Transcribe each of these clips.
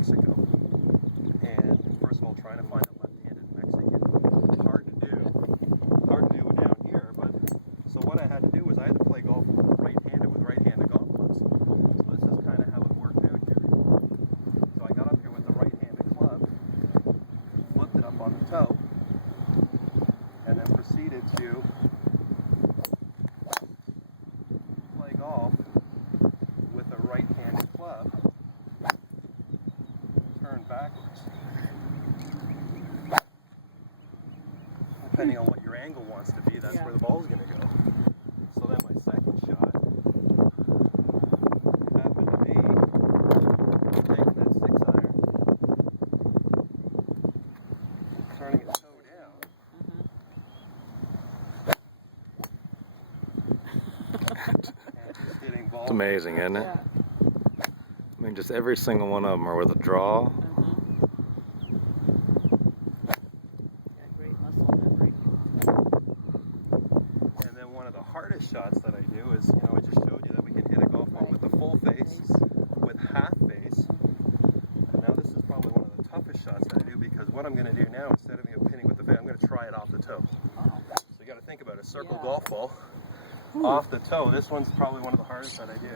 Mexico. And first of all, trying to find a left-handed Mexican, hard to do down here. But so what I had to do was I had to play golf right-handed with right-handed golf clubs. So this is kind of how it worked out here. So I got up here with the right-handed club, flipped it up on the toe, and then proceeded to play golf with a right-handed club, turn backwards. Depending on what your angle wants to be, that's where the ball's going to go. So then my second shot happened to be taking that 6-iron, turning its toe down. It's amazing, isn't it? Yeah. I mean, just every single one of them are with a draw. Got great muscle memory. And then one of the hardest shots that I do is, I just showed you that we can hit a golf ball with the full face, with half face. And now this is probably one of the toughest shots that I do, because what I'm going to do now, instead of pinning with the face, I'm going to try it off the toe. So you got to think about it. Circle golf ball off the toe. This one's probably one of the hardest that I do.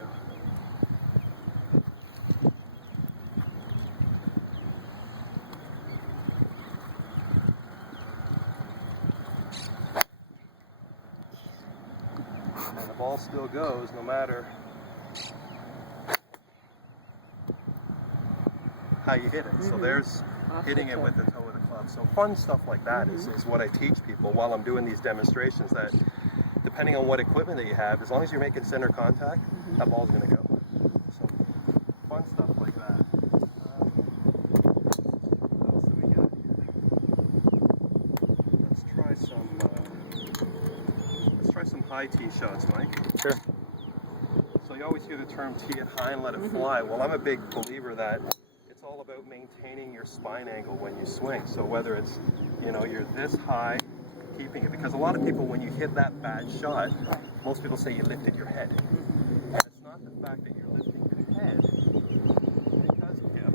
And the ball still goes no matter how you hit it. So there's hitting it with the toe of the club. So fun stuff like that is what I teach people while I'm doing these demonstrations, that depending on what equipment that you have, as long as you're making center contact, that ball's going to go. So fun stuff like that. What else do we got here? Let's try some high tee shots, Mike. Sure. So you always hear the term tee it high and let it fly. Well, I'm a big believer that it's all about maintaining your spine angle when you swing. So whether it's, you're this high, keeping it, because a lot of people, when you hit that bad shot, most people say you lifted your head. And it's not the fact that you're lifting your head, because, Kip,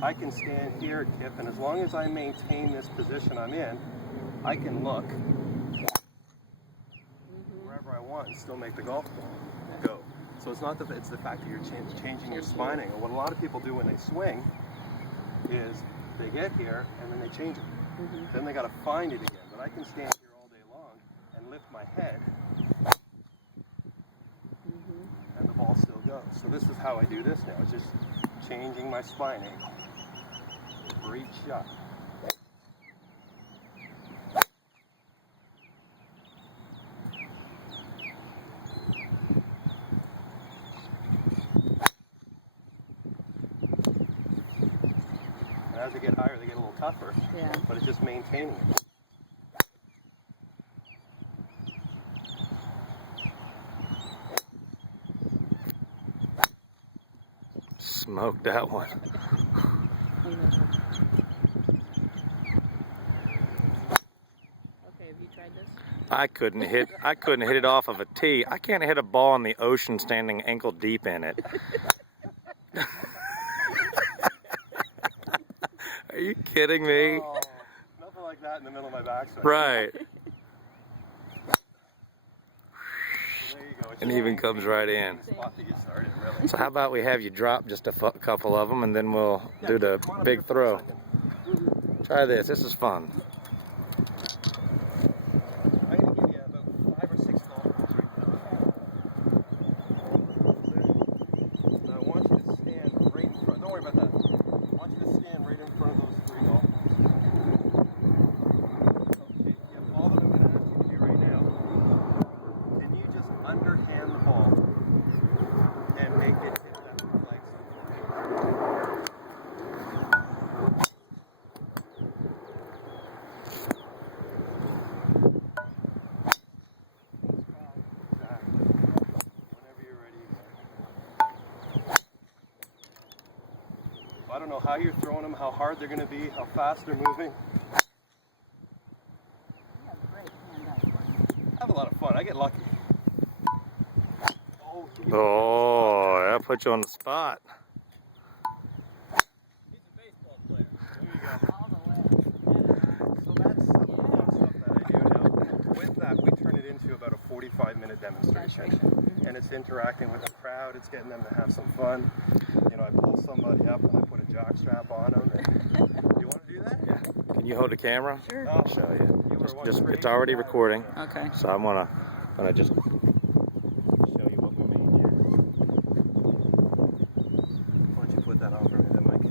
I can stand here, Kip, and as long as I maintain this position I'm in, I can look wherever I want and still make the golf ball go. So it's not that it's the fact that you're changing your spine angle. What a lot of people do when they swing is they get here and then they change it. Then they got to find it again. But I can stand here all day long and lift my head, and the ball still goes. So this is how I do this now. It's just changing my spine angle for each shot. And as they get higher, they get a little tougher. Yeah. But it's just maintaining it. Smoked that one. Okay, have you tried this? I couldn't hit it off of a tee. I can't hit a ball in the ocean standing ankle deep in it. Are you kidding me? Oh, nothing like that in the middle of my backswing. Right. So there you go. And even comes right in. Spot to get started, really. So how about we have you drop just a couple of them, and then we'll do the big throw. Try this. This is fun. I'm going to give you about 5 or 6 golf balls right now. Now I want you to stand right in front. Don't worry about that. I want you to stand right in front of those 3 golf balls. Okay, yeah, all that I'm going to ask you to do right now, can you just underhand the ball and make it hit that flag somewhere? I don't know how you're throwing them, how hard they're going to be, how fast they're moving. You have great hand-eye. I have a lot of fun. I get lucky. Oh, that put you on the spot. it into about a 45-minute demonstration. And it's interacting with the crowd, it's getting them to have some fun. You know, I pull somebody up and I put a jock strap on them. And, you want to do that? Yeah. Can you hold the camera? Sure. I'll show you. You were one Just crazy it's already guy. recording. Okay. So I'm gonna just show you what we made here. Why don't you put that on for me then, Mike?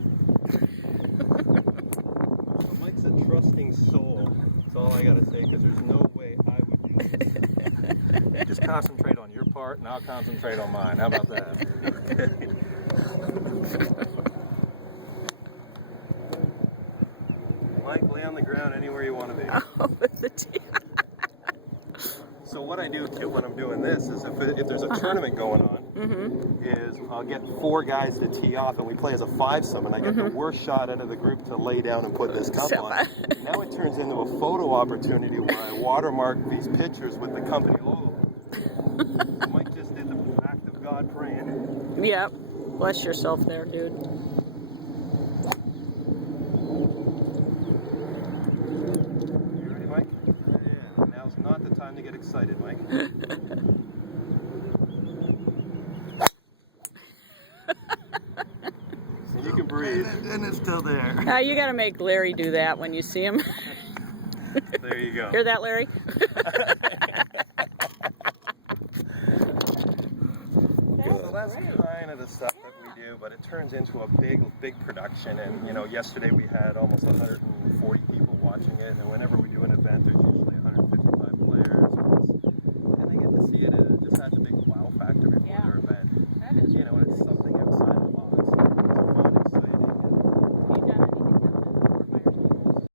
So Mike's a trusting soul. That's all I gotta say, because there's no way I would do this. Just concentrate on your part, and I'll concentrate on mine. How about that? Mike, lay on the ground anywhere you want to be. Oh, with the tee. So what I do when I'm doing this is if there's a tournament going on, is I'll get 4 guys to tee off and we play as a 5-some, and I get the worst shot out of the group to lay down and put this cup on. Now it turns into a photo opportunity where I watermark these pictures with the company logo. So Mike just did the act of God praying. Yep. Bless yourself there, dude. You ready, Mike? Yeah. Now's not the time to get excited, Mike. So you can breathe. And it's still there. You got to make Larry do that when you see him. There you go. Hear that, Larry? So that's kind of the stuff that we do, but it turns into a big production. And you know, yesterday we had almost 140 people watching it, and whenever we